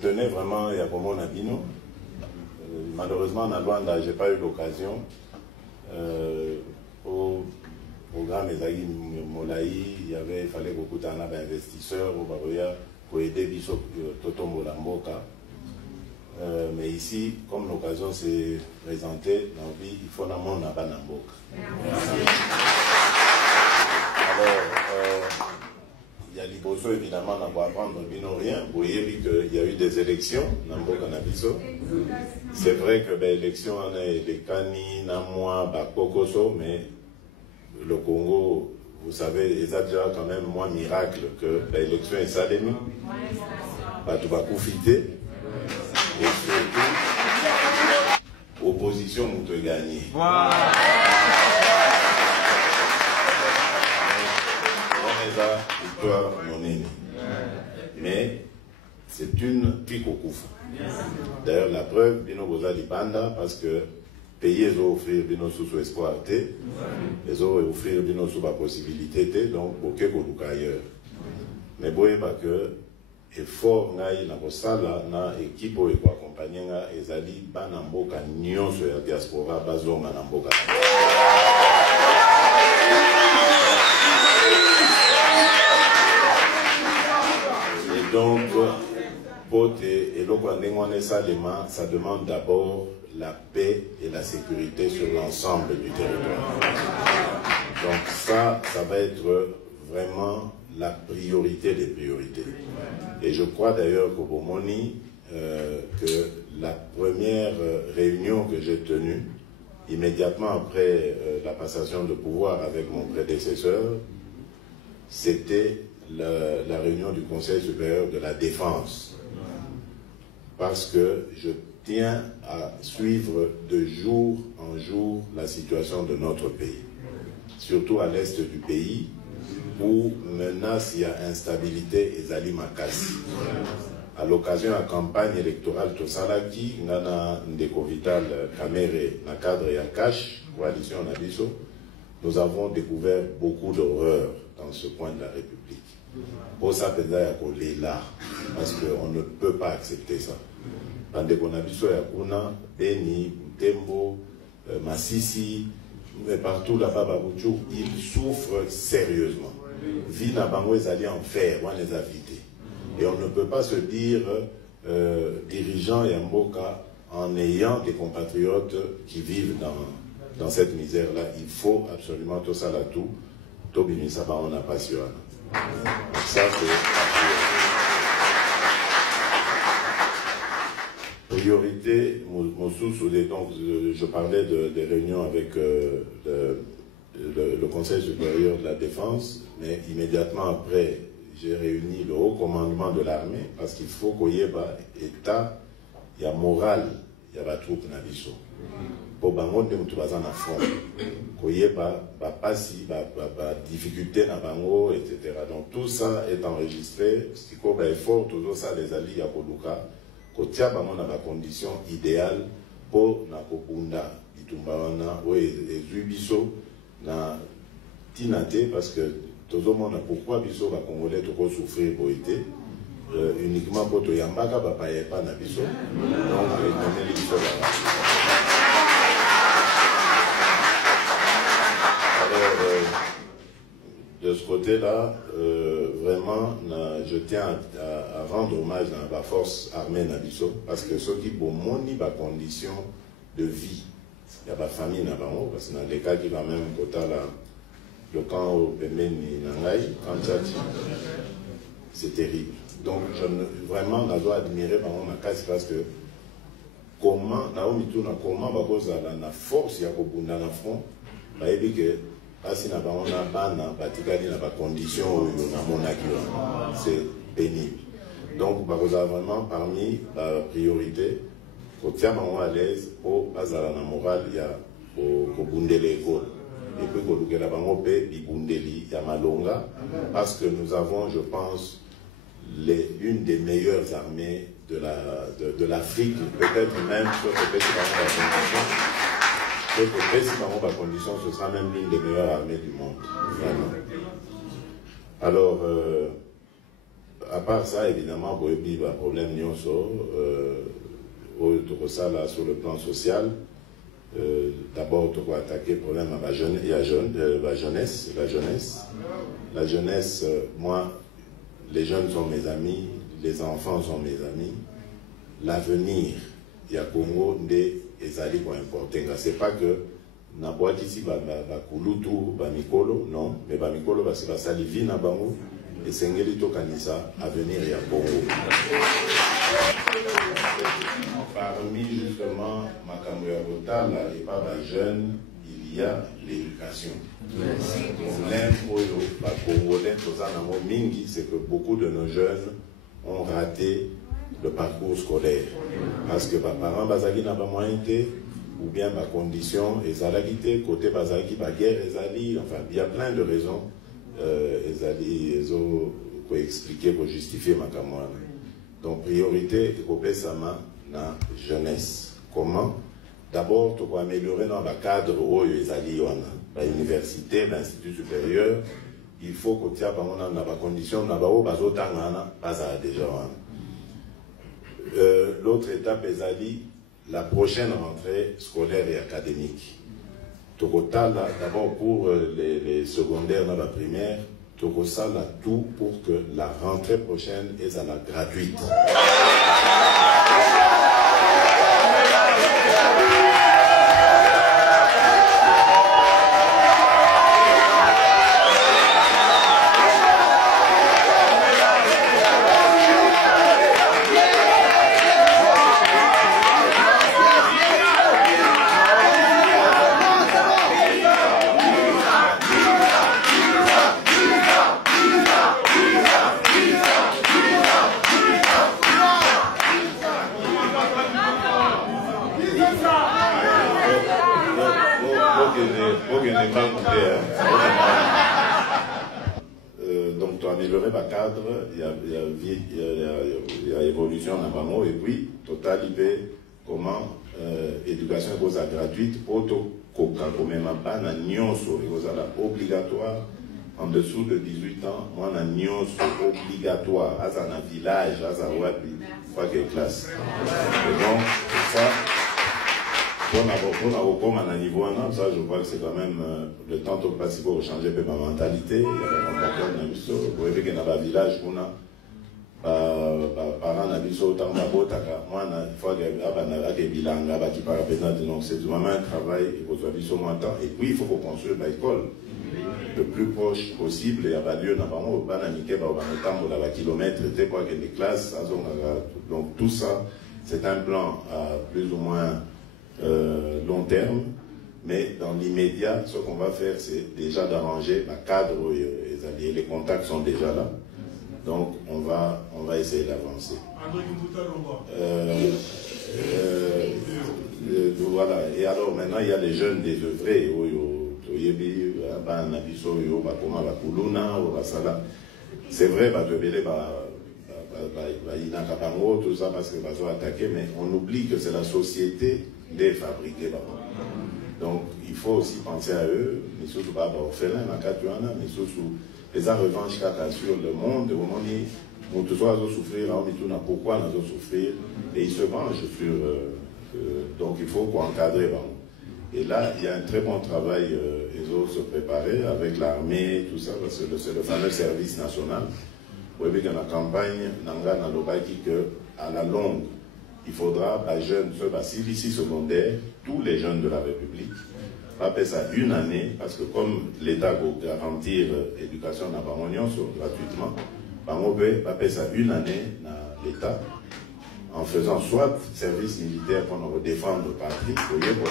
Je tenais vraiment à Kombo Nabino. Malheureusement, à Luanda, je n'ai pas eu l'occasion. Au programme Ezaï Molaï, il fallait beaucoup d'investisseurs au Baroya pour aider Bishop Totombo Lamboka. Mais ici, comme l'occasion s'est présentée, dans la vie, il faut n'avoir un Banamboka. Alors, il y a l'Iboso, évidemment, on va apprendre rien. Vous voyez qu'il y a eu des élections, Namboka Nabiso. C'est vrai que l'élection, on a les Kani, Namwa, Bakokoso, mais le Congo, vous savez, il y a déjà quand même moins miracle que l'élection est salémie. Tu vas profiter. Et surtout, opposition, vous te gagnez. Victoire monnaie. Mais c'est une pique au coup. D'ailleurs, la preuve, Bino Boza Libanda, parce que payer, ils ont offert Bino sous espoir, ils ont offert Bino sous la possibilité, donc pour que vous ailleurs. Mais vous voyez que effort ngai na kosala na équipe pour accompagner ezali bana mboka nyonso ya diaspora bazonga na mboka. Et donc ça demande d'abord la paix et la sécurité sur l'ensemble du territoire. Donc ça va être vraiment la priorité des priorités. Et je crois d'ailleurs qu'au Bomoni, que la première réunion que j'ai tenue, immédiatement après la passation de pouvoir avec mon prédécesseur, c'était la réunion du Conseil supérieur de la défense. Parce que je tiens à suivre de jour en jour la situation de notre pays. Surtout à l'est du pays, où menace, il y a instabilité et Zali Makasi. À l'occasion de la campagne électorale Tosalaki, Nana Ndeko Vital Kamere, na cadre Yakash, coalition Nabiso, nous avons découvert beaucoup d'horreurs dans ce coin de la République. Pour ça, là, parce qu'on ne peut pas accepter ça. Pandeko Nabiso Yakuna, Beni, Tembo, Massisi, mais partout là-bas, ils souffrent sérieusement. Vie n'a pas allé en fer, on les a vidés. Et on ne peut pas se dire dirigeant Yamboka en ayant des compatriotes qui vivent dans cette misère-là. Il faut absolument tout ça là tout. Tobini Saba, on n'a pas su. Ça, c'est priorité. Donc, je parlais des réunions avec le Conseil supérieur de la défense, mais immédiatement après, j'ai réuni le haut commandement de l'armée, parce qu'il faut qu'il y ait un état, il y a moral, il y a des troupes dans l'issue. Pour que nous soyons en front, qu'il y ait des difficultés dans Bango, etc. Donc tout ça est enregistré, ce qui est fort, tout ça, les alliés à Koluka, qu'il y a des conditions idéales pour na Kokunda, Itumbawana, et Zubiso, na Tinate, parce que tout le monde a pourquoi Biso va Congolais tout souffrir pour été uniquement pour tout Yambaka, papa pas na Biso, donc il les Biso là. Alors de ce côté-là, vraiment, je tiens à rendre hommage à la force armée Nabiso, parce que ceux qui pour moni ba condition de vie. Il y a la famille Nabango, parce que dans les cas qui va même côté là, le camp au Pemeni Nangai, c'est terrible. Donc vraiment, on doit admirer ma casse parce que comment, comment la force, il y a beaucoup dans le front, il y a si on a condition c'est pénible. Donc, vraiment, parmi la priorité, pour tient à l'aise, pour pas à la morale, il y a au Bundele école. Et puis, pour que la banque il Bundeli, il y a Malonga, parce que nous avons, je pense, une des meilleures armées de l'Afrique, peut-être même sur ce petit condition, ce sera même l'une des meilleures armées du monde. Vraiment. Alors, à part ça, évidemment, il y a un problème sur le plan social. D'abord, on va attaquer le problème à la jeunesse. La jeunesse, moi, les jeunes sont mes amis, les enfants sont mes amis. L'avenir, il y a Congo, des ezali pour importer. C'est pas que na boîte ici, bakulutu, bamikolo, non, mais bamikolo, c'est la salivi na bango, et sengeli to kanisa, avenir il y a Congo. Parmi justement Makambo ya Botala et pas les jeunes, il y a l'éducation. Problème Congolais, c'est que beaucoup de nos jeunes ont raté le parcours scolaire. Parce que les parents bazaki n'a pas moyen ou bien ma condition ezalaki côté bazaki ba guerre ezali, enfin il y a plein de raisons ils ont expliquer pour justifier ma camarade. Donc priorité Kopesama na jeunesse. Comment? D'abord tu dois améliorer dans le cadre où ezali à l'université, l'institut supérieur, il faut que tu aies des conditions déjà. L'autre étape est la prochaine rentrée scolaire et académique. Total, d'abord pour les secondaires dans la primaire, Total a tout pour que la rentrée prochaine est à la gratuite. Donc, tu as amélioré le cadre, il y a évolution dans Bango, et puis, total, comment éducation est gratuite, pour même pas, obligatoire, en dessous de 18 ans, moi, on a obligatoire, à un village, à un web, pas quelle classe. Et donc, ça, pour un niveau 1, ça je crois que c'est quand même le temps de passer pour changer ma mentalité. Il y a un comportement, vous voyez qu'il y a un village où on a parents n'habituent autant d'abotaka. Moi, il faut que les bilanga, qui parlent donc c'est vraiment un travail, il faut que moins temps. Et puis il faut qu'on construise l'école le plus proche possible. Il y a lieu, on va pas kilomètres, quoi que les classes. Donc tout ça, c'est un plan à plus ou moins long terme, mais dans l'immédiat, ce qu'on va faire, c'est déjà d'arranger le cadre, les contacts sont déjà là, donc on va essayer d'avancer. Voilà, et alors maintenant il y a les jeunes désœuvrés, c'est vrai, tout ça parce que attaquer, mais on oublie que c'est la société des fabriqués. Donc il faut aussi penser à eux, mais surtout pas orphelins, mais surtout les revanches sur le monde, au moment où tout ça va souffrir, pourquoi on va souffrir, et ils se vengent sur. Donc il faut encadrer. Et là, il y a un très bon travail, ils ont se préparer avec l'armée, tout ça, parce que c'est le fameux service national. Vous voyez que dans la campagne, à la longue, il faudra, jeunes, ceux ici secondaire, tous les jeunes de la République, va faire ça une année, parce que comme l'État va garantir l'éducation dans gratuitement, va faire ça une année dans l'État, en faisant soit service militaire pour nous défendre le parti, pour la défendre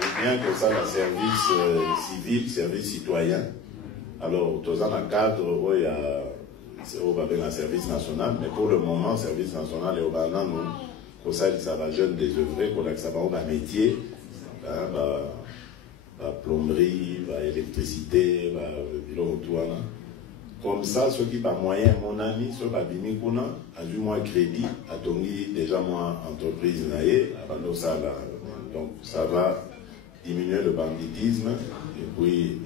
ou bien que ça, le service civil, service citoyen. Alors, dans un cadre où il y a un service national, mais pour le moment, le service national est au Ghana, nous, pour ça, ça va jeune désœuvré, pour ça va un métier, la plomberie, l'électricité, comme ça, ceux qui par moyen, mon ami, ceux qui par Bimikuna, a du moins crédit, a donné déjà moins entreprise, donc ça va diminuer le banditisme, et puis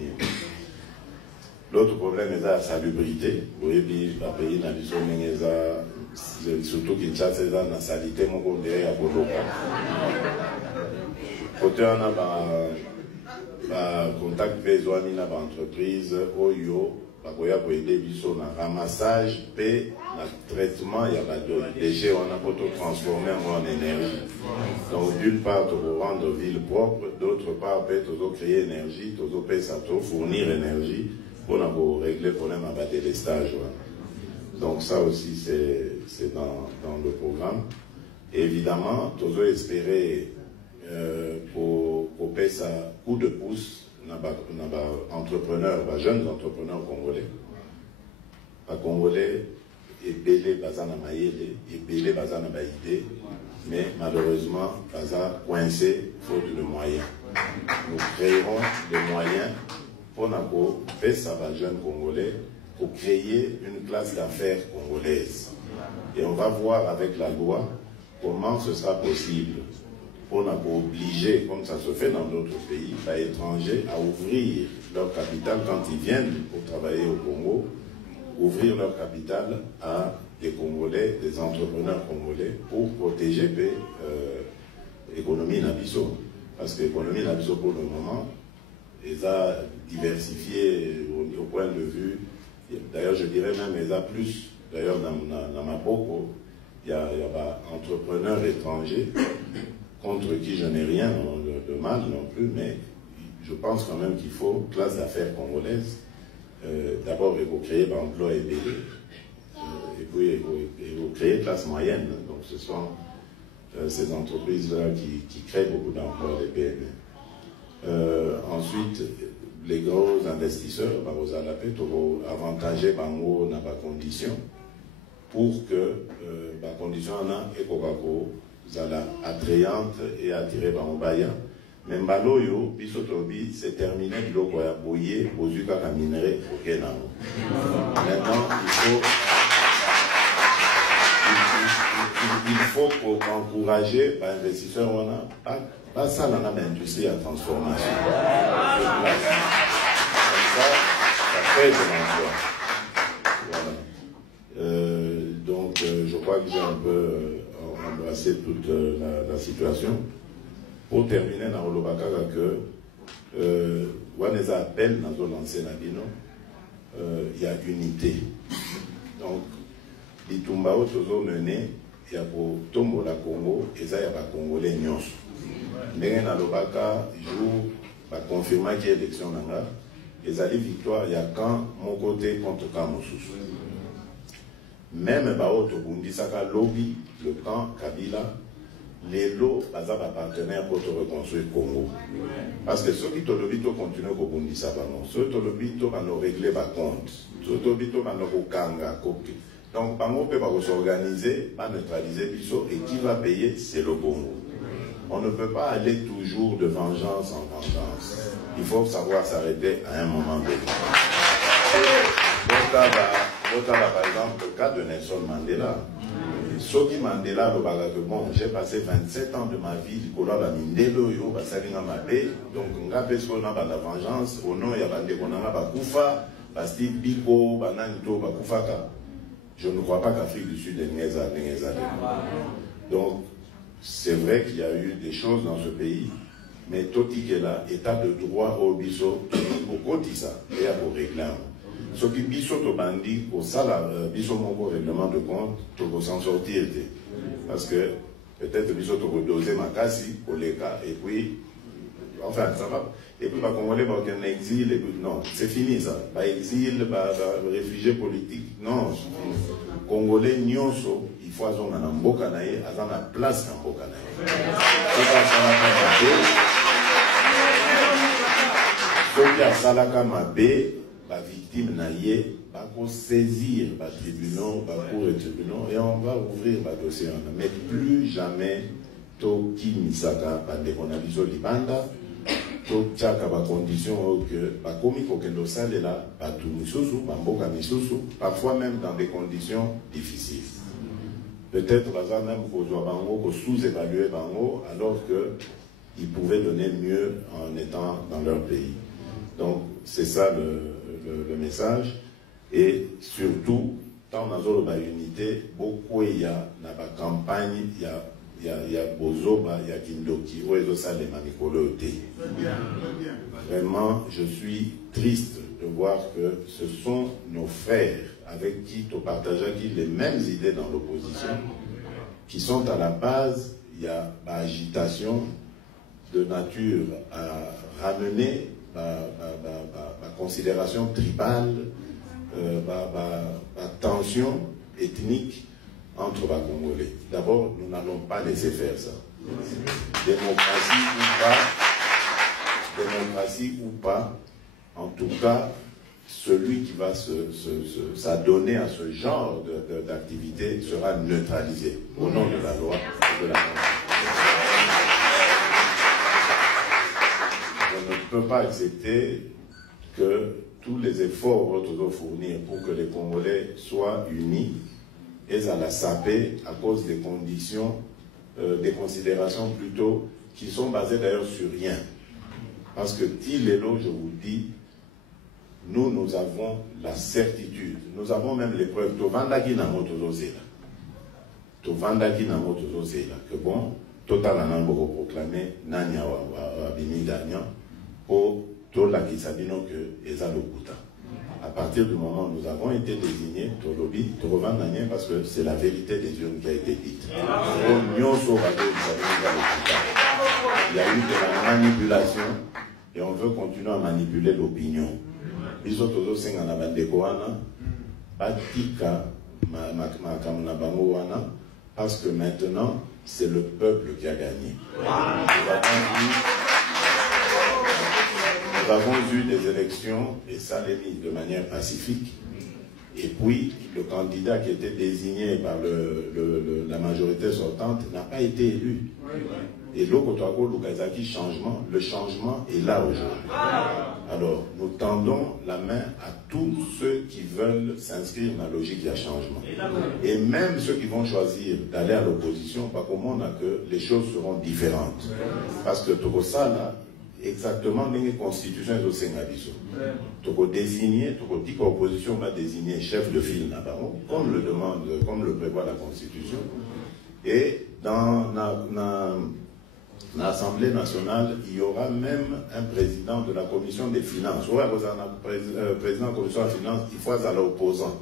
L'autre problème est la salubrité. Oui, puis le pays n'a surtout Kinshasa, c'est la salité, mon côté à Boloka. Côté on a contact besoin d'une entreprise, Oyo, pour aider biso na ramassage, et na traitement, il y a pas de déchets, on a pour transformer en énergie. Donc d'une part, pour rendre ville propre, d'autre part, pour créer énergie, pour fournir énergie, pour régler le problème à battre les stages. Donc ça aussi, c'est dans le programme. Et évidemment, tous espérer pour payer ça coup de pouce, entrepreneurs, jeunes entrepreneurs congolais. Les Congolais, et belé bazana maïle, et belé bazana baïdé, mais malheureusement, baza coincé faute de moyens. Nous créerons des moyens pour faire ça aux jeunes Congolais, pour créer une classe d'affaires congolaise. Et on va voir avec la loi comment ce sera possible. On a obligé, comme ça se fait dans d'autres pays, à étrangers à ouvrir leur capital quand ils viennent pour travailler au Congo, ouvrir leur capital à des Congolais, des entrepreneurs congolais pour protéger l'économie Nabiso. Parce que l'économie Nabiso pour le moment, ils a diversifié au point de vue, d'ailleurs je dirais même, ils a plus, d'ailleurs dans ma Boko, il y a entrepreneurs étrangers contre qui je n'ai rien de mal non plus, mais je pense quand même qu'il faut une classe d'affaires congolaise. D'abord, il faut créer l'emploi et et puis il faut créer une classe moyenne. Donc ce sont ces entreprises-là qui créent beaucoup d'emplois, les PME. Ensuite, les gros investisseurs, vous allez avantager dans les conditions pour que les conditions et attrayante et attirée par Mobaya. Mais Mbaloyo, Bisotobi, c'est terminé de l'eau pour aboyer, aux Uka minerai au Kenan. Maintenant, il faut encourager les investisseurs, on a pas ça dans l'industrie à transformation. Comme ça crée de l'emploi. Voilà. Donc, je crois que j'ai un peu embrasser toute la situation. Pour terminer, dans le Bakara, que on les appelle dans le lancer Nabino, il y a unité. Donc, les Tumbao Tozo mené, il y a pour Tombo la Congo, et ça, il y a pas Congolais Nyos. Mais dans le Bakara, jour, va confirmer qu'il y a élection là, et ça, victoire, il y a quand mon côté contre quand mon sous. Même Baoto Bundisaka lobby, le camp Kabila, les lots, bazar partenaires pour te reconstruire le Congo. Parce que ceux qui te lobby, continuent à Bundisaka, ceux qui te lobby, vont régler les comptes, ceux qui te lobby, vont kanga, copie. Donc, on peut s'organiser, pas neutraliser Bisso, et qui va payer, c'est le Congo. On ne peut pas aller toujours de vengeance en vengeance. Il faut savoir s'arrêter à un moment donné. Par exemple, le cas de Nelson Mandela. Soki Mandela, bon, j'ai passé 27 ans de ma vie, donc on a la vengeance, au nom, il y a Bakufa, Steve Biko, Bananito, Bakufaka. Je ne crois pas qu'Afrique du Sud est Ngeza. Donc, c'est vrai qu'il y a eu des choses dans ce pays, mais Toti qui est là, état de droit au biso, au Kotissa, et à vos réclames. Ce qui biso to bandi au sala biso mon règlement de compte to s'en sortir parce que peut-être biso to doser ma kasi pour les cas et puis enfin ça va et puis va Congolais va qu'un exil et puis non c'est fini ça pas exil pas réfugié politique non Congolais nyonso il faut azonga na mboka na ye azana place na mboka na ye soki asalaka mabe la victime naïe va saisir les tribunaux, les tribunaux et on va ouvrir le dossier. Mais plus jamais Toki Misaka, on a vu Libanda, Tokiaka, la condition que la commis Kokendo Sale là, tout Misusu, Bamboka Misusu, parfois même dans des conditions difficiles. Peut-être même qu'on doit sous-évaluer Bango alors qu'ils pouvaient donner mieux en étant dans leur pays. Donc c'est ça le message. Et surtout, dans la unité, beaucoup il y a dans la campagne, il y a Bozoba, il y a Kindoki, où est ça les manicolotés. Vraiment, je suis triste de voir que ce sont nos frères avec qui tu partages les mêmes idées dans l'opposition, qui sont à la base, il y a l'agitation de nature à ramener la considération tribale, la tension ethnique entre les Congolais. D'abord, nous n'allons pas laisser faire ça. Démocratie ou pas, en tout cas, celui qui va s'adonner à ce genre d'activité sera neutralisé au nom de la loi et de la Constitution. Je ne peux pas accepter que tous les efforts que nous fournir pour que les Congolais soient unis et à la saper à cause des conditions, des considérations plutôt qui sont basées d'ailleurs sur rien. Parce que Tilélo, je vous dis, nous avons la certitude, nous avons même les preuves. Tovandaki na motozozela. Tovandaki na motozozela. Que bon, total en a proclamé Nanya wa Bini Danian pour tout la Kisabino que Eza Lokuta. À partir du moment où nous avons été désignés, Tolobi, Torovan parce que c'est la vérité des urnes qui a été dite. Il y a eu de la manipulation et on veut continuer à manipuler l'opinion. Parce que maintenant, c'est le peuple qui a gagné. Nous avons eu des élections, et ça l'est mis de manière pacifique, et puis le candidat qui était désigné par la majorité sortante n'a pas été élu. Et l'Okotoako Lukazaki changement, le changement est là aujourd'hui. Alors, nous tendons la main à tous ceux qui veulent s'inscrire dans la logique du changement. Et même ceux qui vont choisir d'aller à l'opposition, pas comme on a que les choses seront différentes. Parce que tout ça, là, exactement, dans les constitutions et au Sénat-Bisso. Tu peux désigner, tu peux dire que l'opposition va désigner chef de file, comme le demande, comme le prévoit la Constitution. Et dans l'Assemblée nationale, il y aura même un président de la commission des finances. Ou un président de la commission des finances, il faut à l'opposant.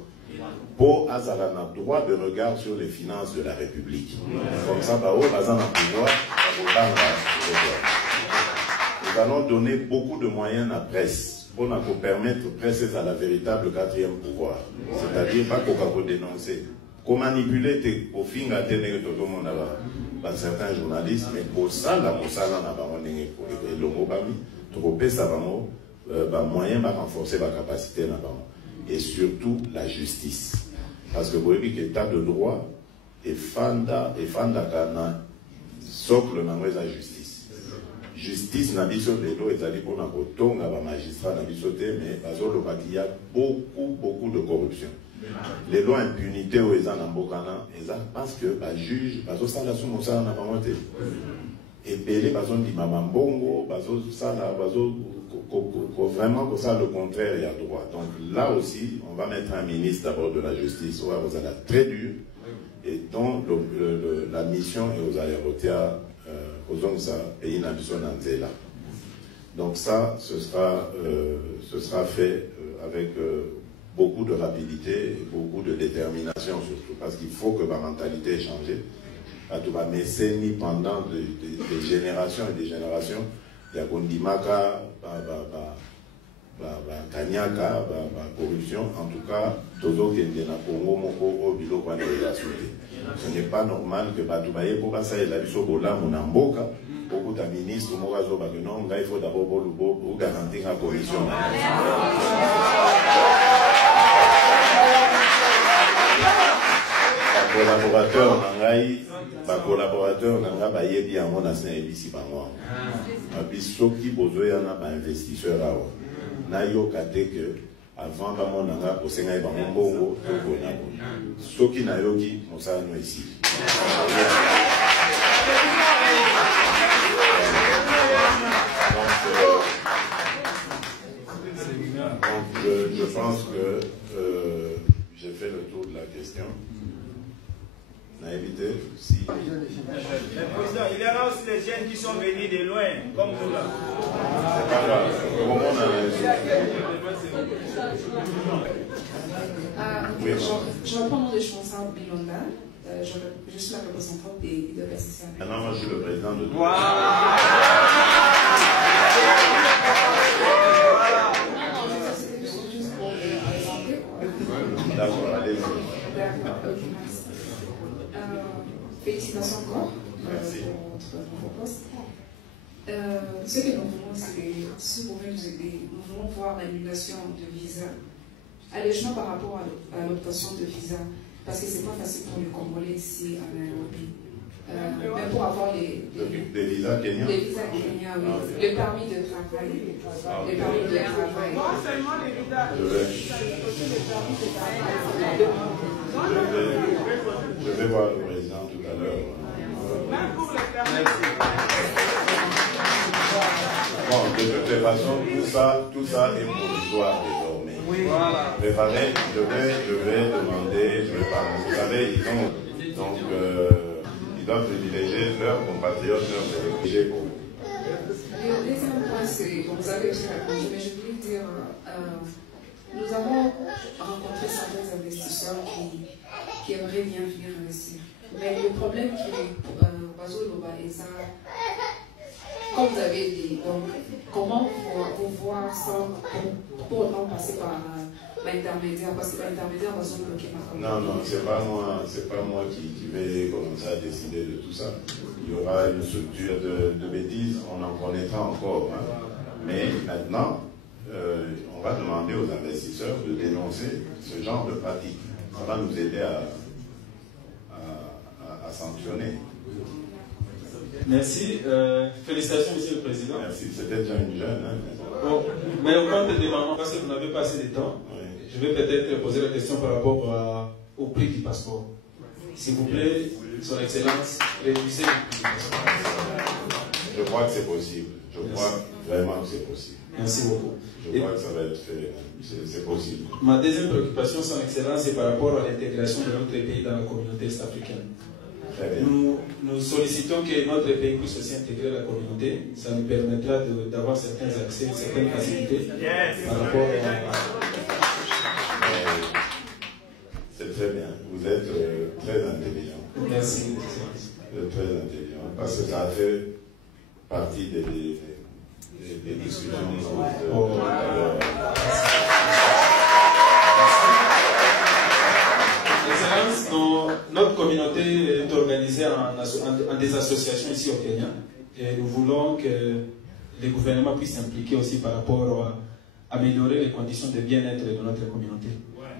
Pour avoir un droit de regard sur les finances de la République. Comme ça, bah, pouvoir, nous allons donner beaucoup de moyens à la presse pour nous permettre de presser à la véritable quatrième pouvoir. C'est-à-dire pas qu'on va dénoncer. Qu'on manipuler au fin de tout le monde par certains journalistes, mais pour ça, on a moyen de renforcer la capacité. Et surtout la justice. Parce que vous voyez que l'état de droit est fanda socle dans la justice. Justice n'a biso de l'eau et pour na kotonga ba magistrat n'a biso te mais bazolo il y a beaucoup de corruption. Les lois impunité aux ezan na mbokana eza parce que ba juge bazo sala sumo sala na bango te. Et belé bazo di mama mbongo bazo sala bazo vraiment que ça le contraire il y a droit. Donc là aussi on va mettre un ministre d'abord de la justice ouais, vous allez très dur et dont la mission est aux aéroports donc ça, ce sera fait avec beaucoup de rapidité et beaucoup de détermination surtout, parce qu'il faut que ma mentalité ait changé. Mais pendant des générations et des générations, il y a Kondimaka, Kanyaka, corruption, en tout cas, Tozo Kendena Congo, Moko, Obilo, ce n'est pas normal que Batoubaye, pour ça, il a dit Sobola, Monamboka, beaucoup de ministres, Morazo, Baguenon, il faut d'abord pour garantir la commission. Collaborateur, Nangaye, bien, on a signé ici par moi. Abisoki, Bozoyana, investisseur, Nayo, Kate, que avant vraiment nanga kosenga ba mbongo to bonako soki na yoki mosano ici donc pense que j'ai fait le tour de la question. On a évité si... Le président, il y en a aussi des jeunes qui sont venus de loin, comme nous là. C'est pas grave. Comment on a je reprends le nom de Chansard Bilonda. Je suis la représentante des PCC. Maintenant, moi, je suis le président de... Juste pour présenter. D'accord, allez-y. D'accord, ok, merci. Félicitations encore pour votre nouveau poste. Ce que nous voulons, c'est, si vous pouvez nous aider, nous voulons voir l'annulation de visa, allègement par rapport à l'obtention de visa, parce que c'est pas facile pour les Congolais ici à Nairobi. Même pour avoir des visas kenyans. Des visas kenyans, oui. Le permis de travail. Le permis de travail. Non seulement les visas. Je vais voir le président tout à l'heure. Même pour les permis. Bon, de toute façon, tout ça est provisoire désormais. Oui, voilà. Préparez, je vais demander, vous savez, ils doivent privilégier leurs compatriotes, leurs privilégiés pour. Le deuxième point, c'est, vous avez aussi répondu, mais je voulais dire, nous avons rencontré certains investisseurs qui aimeraient bien venir investir. Mais le problème qui est, Bazoloba et ça, comme vous avez dit, donc, comment pouvoir ça pour autant passer par l'intermédiaire, parce que l'intermédiaire va se bloquer ma commande. Non, c'est pas moi qui vais commencer à décider de tout ça. Il y aura une structure de bêtises, on en connaîtra encore. Hein. Mais maintenant, on va demander aux investisseurs de dénoncer ce genre de pratique. Ça va nous aider à sanctionner. Merci. Félicitations, Monsieur le Président. Merci. C'était déjà une jeune. Hein, bon, mais au compte des moments, parce que vous n'avez pas assez de temps, oui. Je vais peut-être poser la question par rapport au prix du passeport. S'il vous plaît, Son Excellence, réduisez le prix du passeport. Je crois que c'est possible. Je crois vraiment que c'est possible. Merci beaucoup. Je crois que ça va être fait. C'est possible. Ma deuxième préoccupation, Son Excellence, c'est par rapport à l'intégration de notre pays dans la communauté est-africaine. Nous sollicitons que notre pays puisse aussi intégrer la communauté. Ça nous permettra d'avoir certains accès, certaines facilités par rapport à... C'est très bien. Vous êtes très intelligent. Merci. Vous êtes très intelligent. Parce que ça a fait partie des discussions de tout à l'heure. Notre communauté est organisée en des associations ici au Kenya et nous voulons que les gouvernements puissent s'impliquer aussi par rapport à améliorer les conditions de bien-être de notre communauté.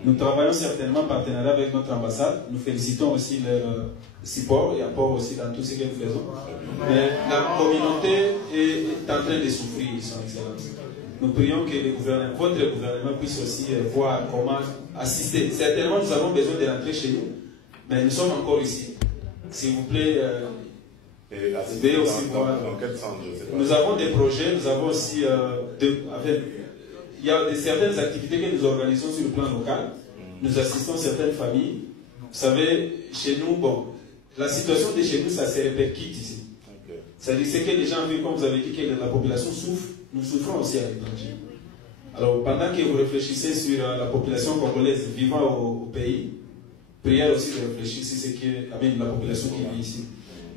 Nous travaillons certainement en partenariat avec notre ambassade. Nous félicitons aussi leur support et apport aussi dans tout ce que nous faisons. Mais la communauté est en train de souffrir, Son Excellence. Nous prions que votre gouvernement puisse aussi voir comment assister. Certainement, nous avons besoin de rentrer chez nous, mais nous sommes encore ici. S'il vous plaît, veuillez aussi voir. Nous avons des projets, nous avons aussi il y a certaines activités que nous organisons sur le plan local. Nous assistons certaines familles. Vous savez, chez nous, bon, la situation de chez nous, ça se répercute ici. C'est-à-dire que les gens vivent, comme vous avez dit, que la population souffre. Nous souffrons aussi à l'étranger. Alors, pendant que vous réfléchissez sur la population congolaise vivant au pays, priez aussi de réfléchir sur ce qui est la population qui vit ici.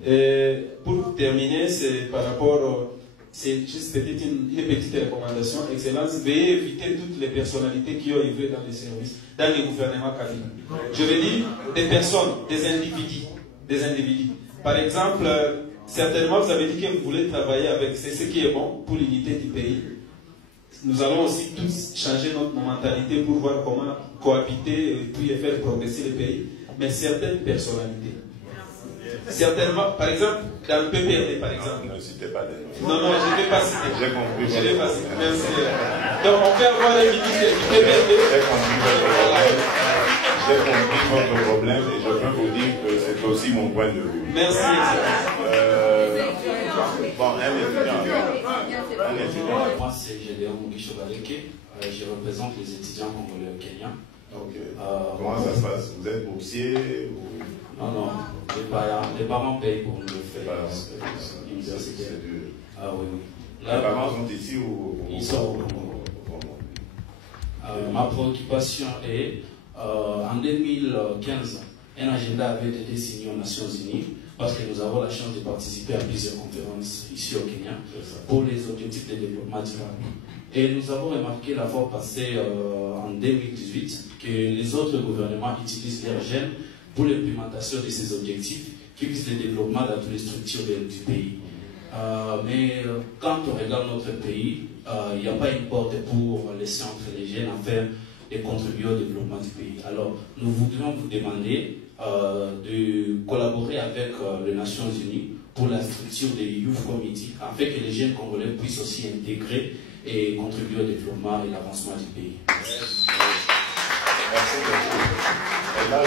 Et pour terminer, c'est par rapport, c'est juste une petite recommandation. Excellence, veuillez éviter toutes les personnalités qui ont œuvré dans les services, dans les gouvernements kabila. Je veux dire des personnes, des individus. Par exemple, certainement vous avez dit que vous voulez travailler avec, c'est ce qui est bon pour l'unité du pays. Nous allons aussi tous changer notre mentalité pour voir comment cohabiter et puis faire progresser le pays. Mais certaines personnalités, certainement, par exemple, dans le PPRD, par exemple. Ne citez pas des noms. Non, je ne vais pas citer. J'ai compris. Je ne vais pas citer. Merci. Donc, on peut avoir les ministres du PPRD. J'ai compris votre problème et je peux vous dire que c'est aussi mon point de vue. Merci. Bon, un étudiant. Moi, c'est Gédéon Mugisho Baleke. Je représente les étudiants congolais au Kenya. Ok. Comment ça se passe? Vous êtes boursier ou... Non, non. Les parents payent pour nous le faire. C'est dur. Ah oui, oui. Les parents sont ici ou... Ils sont au Congo. Ma préoccupation est, en 2015, un agenda avait été signé aux Nations Unies parce que nous avons la chance de participer à plusieurs conférences ici au Kenya pour les objectifs de développement durable. Et nous avons remarqué la fois passée, en 2018, que les autres gouvernements utilisent leurs jeunes pour l'implémentation de ces objectifs qui visent le développement dans toutes les structures du pays. Mais quand on regarde notre pays, il n'y a pas une porte pour laisser entrer les jeunes afin de contribuer au développement du pays. Alors, nous voudrions vous demander de collaborer avec les Nations Unies pour la structure des Youth Committee, afin que les jeunes congolais puissent aussi intégrer et contribuer au développement et l'avancement du pays. Merci beaucoup. Et là,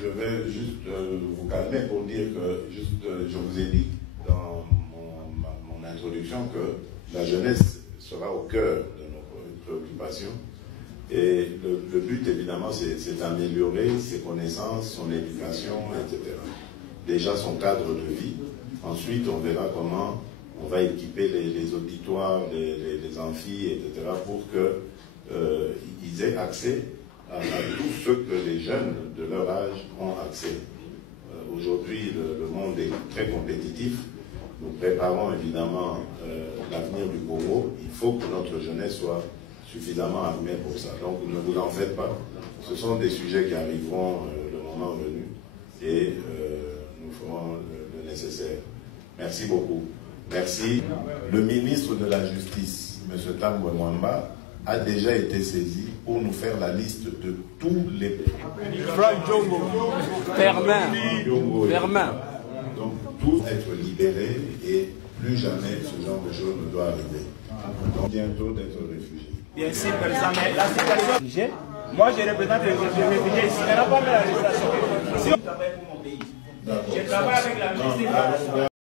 je vais juste vous calmer pour dire que, je vous ai dit dans mon introduction que la jeunesse sera au cœur de nos préoccupations. Et le but, évidemment, c'est d'améliorer ses connaissances, son éducation, etc. Déjà son cadre de vie. Ensuite, on verra comment on va équiper les auditoires, les amphis, etc. pour qu'ils aient accès à tout ce que les jeunes de leur âge ont accès. Aujourd'hui, le monde est très compétitif. Nous préparons évidemment l'avenir du Congo. Il faut que notre jeunesse soit suffisamment armée pour ça. Donc ne vous en faites pas. Ce sont des sujets qui arriveront le moment venu et nous ferons le nécessaire. Merci beaucoup. Merci. Le ministre de la Justice, M. Tambwe Mwamba, a déjà été saisi pour nous faire la liste de tous les... Franck Djongo, Bermin. Donc, tous être libérés et plus jamais ce genre de choses ne doit arriver. Donc, bientôt d'être réfugiés. Bien sûr, président, mais la situation... Moi, je représente les réfugiés ici. Il n'y en a pas de la législation. Je travaille pour mon pays. Je travaille avec la ministre.